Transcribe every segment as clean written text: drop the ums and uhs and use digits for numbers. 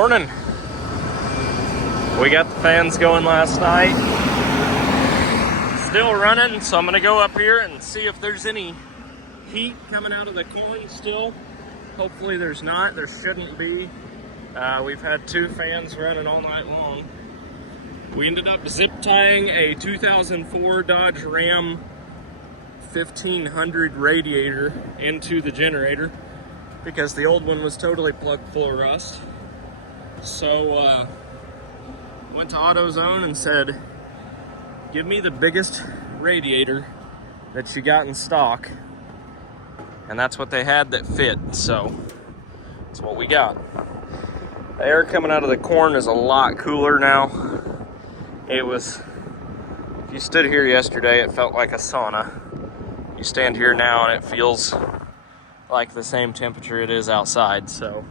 morning. We got the fans going last night. Still running, so I'm gonna go up here and see if there's any heat coming out of the corn still. Hopefully there's not. There shouldn't be. We've had 2 fans running all night long. We ended up zip tying a 2004 Dodge Ram 1500 radiator into the generator because the old one was totally plugged full of rust. So went to AutoZone and said, give me the biggest radiator that you got in stock. And that's what they had that fit, so that's what we got. The air coming out of the corn is a lot cooler now. It was, if you stood here yesterday, it felt like a sauna. You stand here now and it feels like the same temperature it is outside, so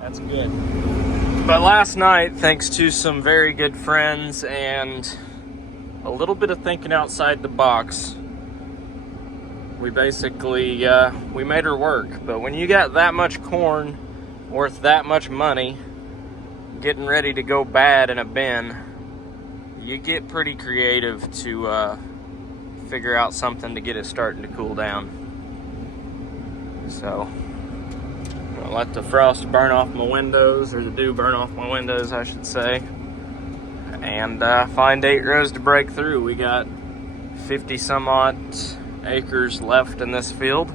that's good. But last night, thanks to some very good friends and a little bit of thinking outside the box, we basically, we made her work. But when you got that much corn worth that much money getting ready to go bad in a bin, you get pretty creative to figure out something to get it starting to cool down. So I'm gonna let the frost burn off my windows, or the dew burn off my windows, I should say, and find 8 rows to break through. We got 50 some odd acres left in this field,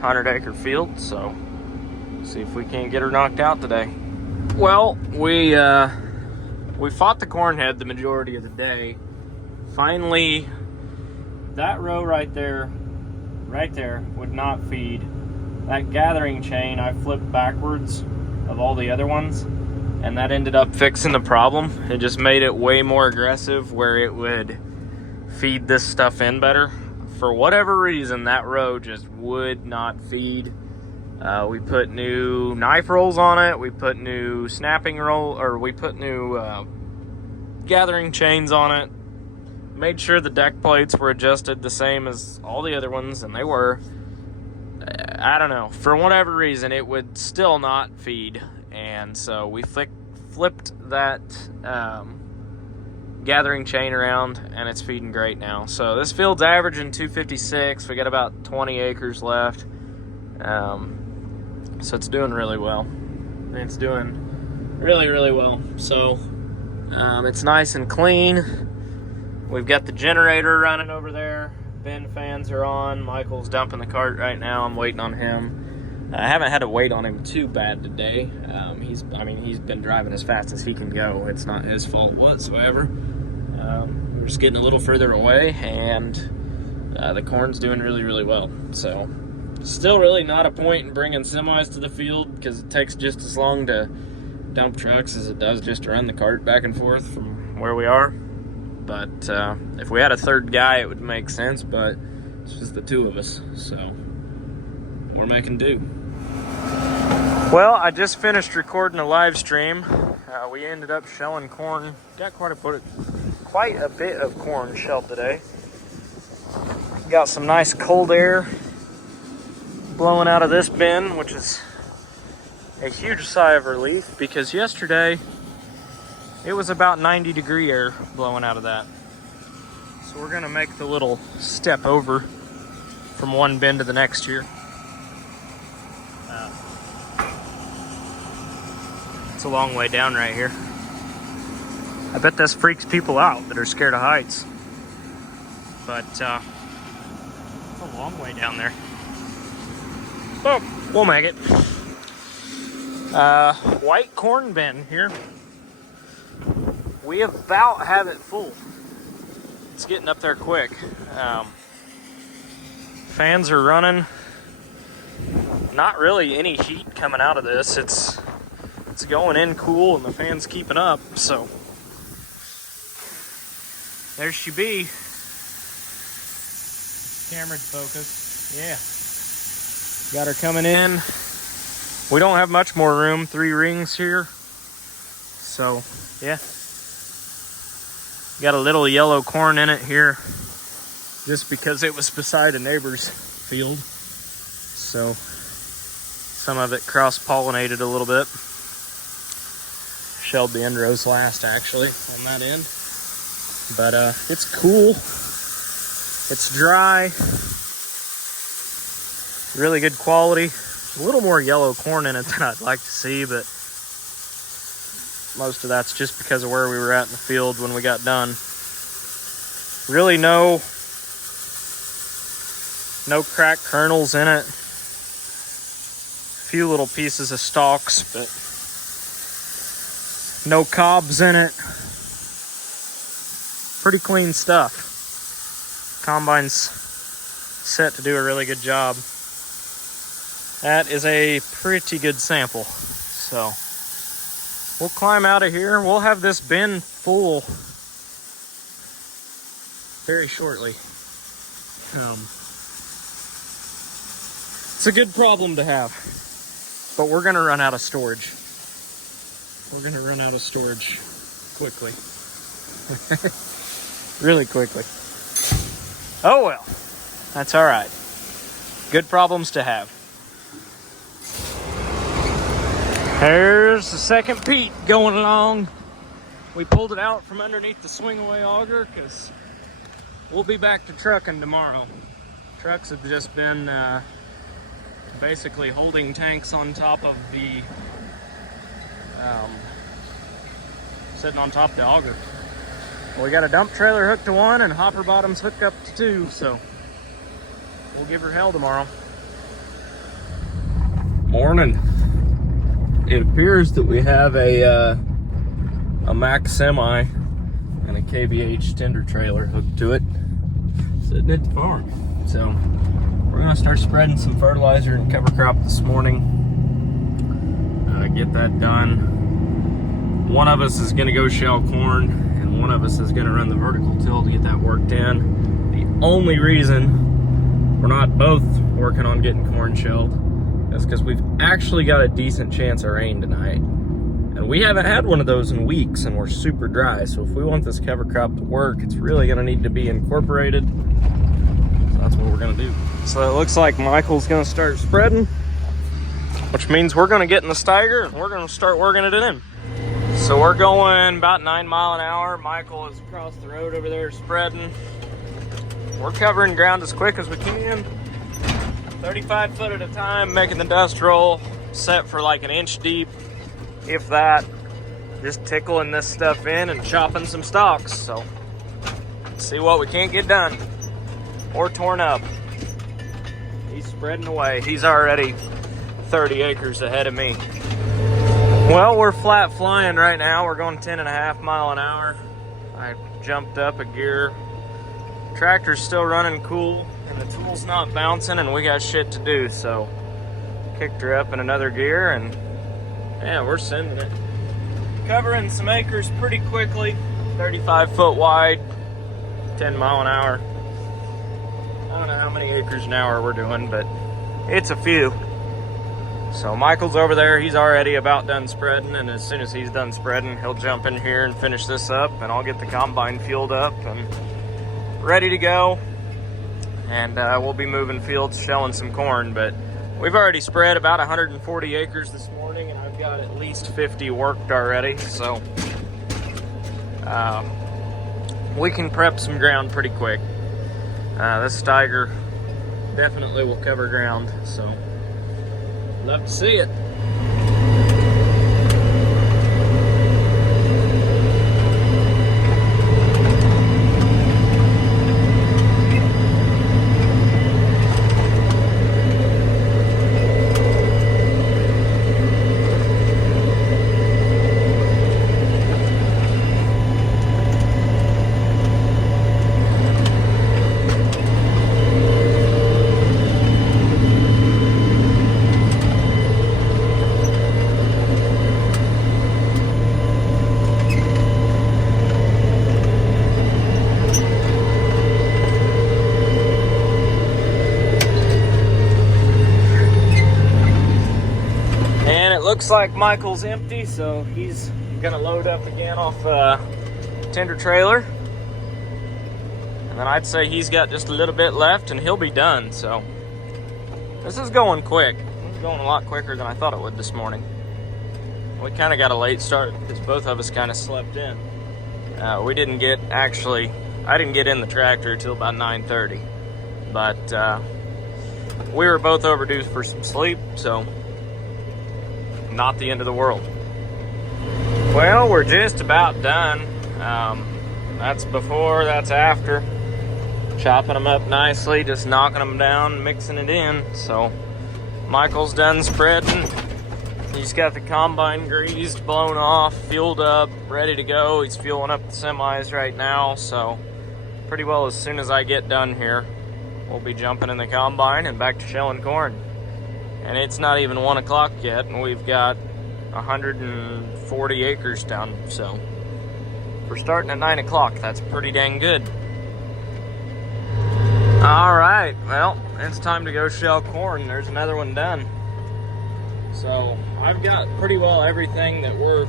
100-acre field, so see if we can't get her knocked out today. Well, we fought the corn head the majority of the day. Finally, that row right there would not feed. That gathering chain I flipped backwards of all the other ones, and that ended up fixing the problem. It just made it way more aggressive where it would feed this stuff in better. For whatever reason, that row just would not feed. We put new knife rolls on it. We put new we put new gathering chains on it. Made sure the deck plates were adjusted the same as all the other ones, and they were. I don't know. For whatever reason, it would still not feed, and so we flipped that gathering chain around, and it's feeding great now. So this field's averaging 256. We got about 20 acres left. So it's doing really well. It's doing really, really well. So it's nice and clean. We've got the generator running over there. Bin fans are on. Michael's dumping the cart right now. I'm waiting on him. I haven't had to wait on him too bad today. He's been driving as fast as he can go. It's not his fault whatsoever. We're just getting a little further away, and the corn's doing really, really well. So still really not a point in bringing semis to the field because it takes just as long to dump trucks as it does just to run the cart back and forth from where we are. But if we had a third guy, it would make sense, but it's just the 2 of us, so we're making do. Well, I just finished recording a live stream. We ended up shelling corn. Got quite a bit of corn shelled today. Got some nice cold air blowing out of this bin, which is a huge sigh of relief because yesterday it was about 90-degree air blowing out of that. So we're gonna make the little step over from one bin to the next here. It's a long way down right here. I bet this freaks people out that are scared of heights. But it's a long way down there. Oh, we'll make it. White corn bin here. We about have it full. It's getting up there quick. Fans are running. Not really any heat coming out of this. It's going in cool and the fan's keeping up, so there she be. Camera's focused. Yeah. Got her coming in. We don't have much more room, 3 rings here. So, yeah. Got a little yellow corn in it here just because it was beside a neighbor's field. So, some of it cross-pollinated a little bit. shelled the end rows last, actually, on that end. But it's cool. It's dry. Really good quality. A little more yellow corn in it than I'd like to see, but most of that's just because of where we were at in the field when we got done. Really no cracked kernels in it. A few little pieces of stalks, but no cobs in it. Pretty clean stuff. Combine's set to do a really good job. That is a pretty good sample. So we'll climb out of here. We'll have this bin full very shortly. It's a good problem to have, but we're gonna run out of storage. We're gonna run out of storage quickly. Really quickly. Oh well, that's all right. Good problems to have. There's the second Pete going along. We pulled it out from underneath the swing away auger because we'll be back to trucking tomorrow. Trucks have just been basically holding tanks on top of the sitting on top of the auger. Well, we got a dump trailer hooked to one and hopper bottoms hooked up to two, so we'll give her hell tomorrow. Morning. It appears that we have a Mack Semi and a KBH tender trailer hooked to it, sitting at the farm. So we're gonna start spreading some fertilizer and cover crop this morning. Get that done. One of us is gonna go shell corn, and one of us is gonna run the vertical till to get that worked in. The only reason we're not both working on getting corn shelled is because we've actually got a decent chance of rain tonight. And we haven't had one of those in weeks, and we're super dry. So if we want this cover crop to work, it's really gonna need to be incorporated. So that's what we're gonna do. So it looks like Michael's gonna start spreading, which means we're gonna get in the Steiger and we're gonna start working it in. So we're going about 9 miles an hour. Michael is across the road over there spreading. We're covering ground as quick as we can. 35 foot at a time, making the dust roll, set for like an inch deep, if that. Just tickling this stuff in and chopping some stalks. So see what we can't get done or torn up. He's spreading away. He's already 30 acres ahead of me. Well, we're flat flying right now. We're going 10.5 miles an hour. I jumped up a gear. Tractor's still running cool, and the tool's not bouncing, and we got shit to do. So kicked her up in another gear, and yeah, we're sending it. Covering some acres pretty quickly. 35 foot wide, 10 mile an hour. I don't know how many acres an hour we're doing, but it's a few. So Michael's over there. He's already about done spreading, and as soon as he's done spreading, he'll jump in here and finish this up, and I'll get the combine fueled up and ready to go. And we'll be moving fields, shelling some corn, but we've already spread about 140 acres this morning, and I've got at least 50 worked already, so we can prep some ground pretty quick. This Steiger definitely will cover ground, so love to see it. Looks like Michael's empty, so he's gonna load up again off tender trailer. And then I'd say he's got just a little bit left and he'll be done. So this is going quick. It's going a lot quicker than I thought it would this morning. we kind of got a late start because both of us kind of slept in. I didn't get in the tractor till about 9:30, but we were both overdue for some sleep, so not the end of the world. Well, we're just about done. That's before, that's after. Chopping them up nicely, just knocking them down, mixing it in. So Michael's done spreading. He's got the combine greased, blown off, fueled up, ready to go. He's fueling up the semis right now, so pretty well as soon as I get done here, we'll be jumping in the combine and back to shelling corn. And it's not even 1 o'clock yet, and we've got 140 acres done, so we're starting at 9 o'clock. That's pretty dang good. All right, well, it's time to go shell corn. There's another one done. So I've got pretty well everything that we're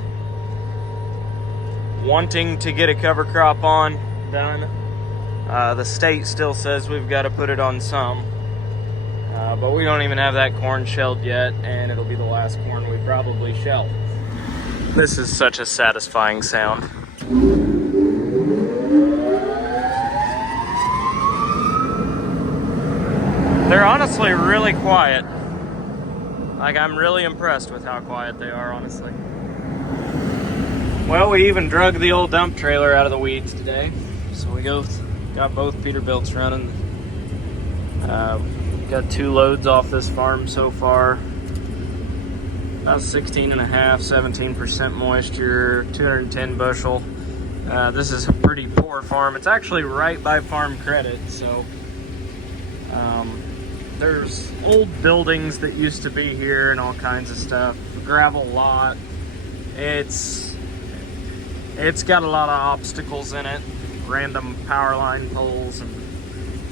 wanting to get a cover crop on done. The state still says we've got to put it on some, but we don't even have that corn shelled yet, and it'll be the last corn we probably shell. This is such a satisfying sound. They're honestly really quiet. Like, I'm really impressed with how quiet they are, honestly. Well, we even drug the old dump trailer out of the weeds today. So we got both Peterbilts running. Got 2 loads off this farm so far. About 16.5, 17% moisture, 210 bushel. This is a pretty poor farm. It's actually right by farm credit, so there's old buildings that used to be here and all kinds of stuff. Gravel lot. It's got a lot of obstacles in it, random power line poles and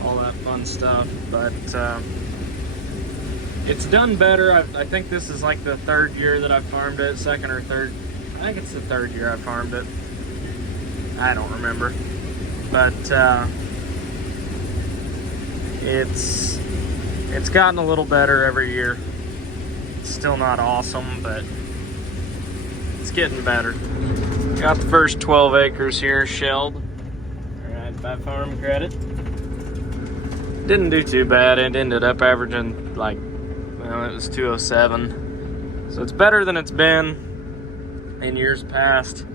all that fun stuff, but it's done better. I think this is like the 3rd year that I've farmed it, 2nd or 3rd. I think it's the 3rd year I farmed it. I don't remember, but it's gotten a little better every year. It's still not awesome, but it's getting better. Got the first 12 acres here shelled. Alright, by farm credit. Didn't do too bad. It ended up averaging like, well, it was 207. So it's better than it's been in years past.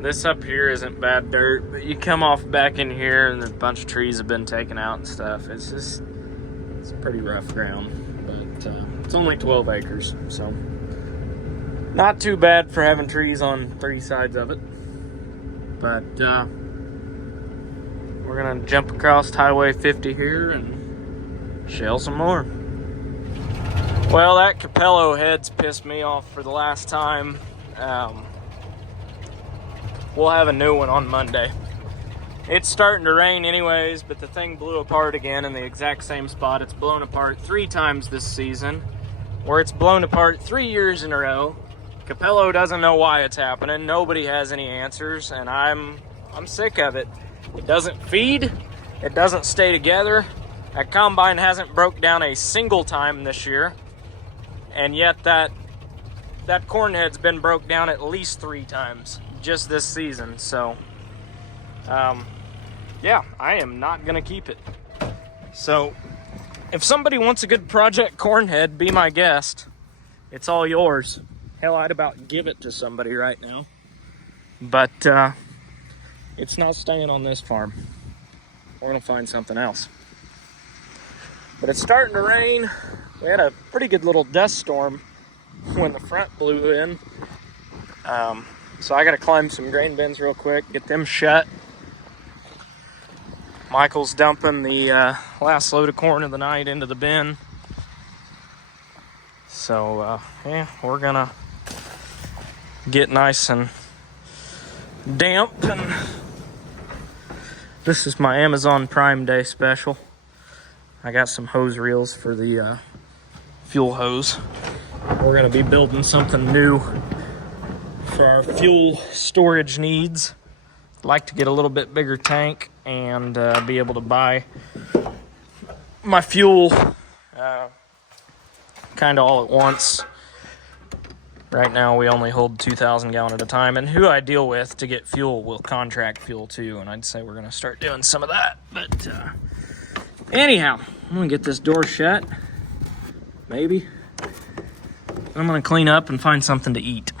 This up here isn't bad dirt, but you come off back in here and a bunch of trees have been taken out and stuff. It's pretty rough ground, but it's only 12 acres, so not too bad for having trees on 3 sides of it. But we're gonna jump across Highway 50 here and shell some more. Well, that Capello head's pissed me off for the last time. We'll have a new one on Monday. It's starting to rain anyways, but the thing blew apart again in the exact same spot. It's blown apart 3 times this season, where it's blown apart 3 years in a row. Capello doesn't know why it's happening. Nobody has any answers, and I'm sick of it. It doesn't feed. It doesn't stay together. That combine hasn't broke down a single time this year, and yet that corn head's been broke down at least 3 times just this season. So yeah, I am not gonna keep it. So if somebody wants a good project corn head, be my guest. It's all yours. Hell, I'd about give it to somebody right now, but it's not staying on this farm. We're gonna find something else. But it's starting to rain. We had a pretty good little dust storm when the front blew in. So I gotta climb some grain bins real quick, get them shut. Michael's dumping the last load of corn of the night into the bin. So yeah, we're gonna get nice and damp. And this is my Amazon Prime Day special. I got some hose reels for the fuel hose. We're gonna be building something new for our fuel storage needs. I'd like to get a little bit bigger tank and be able to buy my fuel kind of all at once. Right now we only hold 2,000 gallon at a time, and who I deal with to get fuel will contract fuel too, and I'd say we're gonna start doing some of that. But anyhow, I'm gonna get this door shut, maybe. I'm gonna clean up and find something to eat.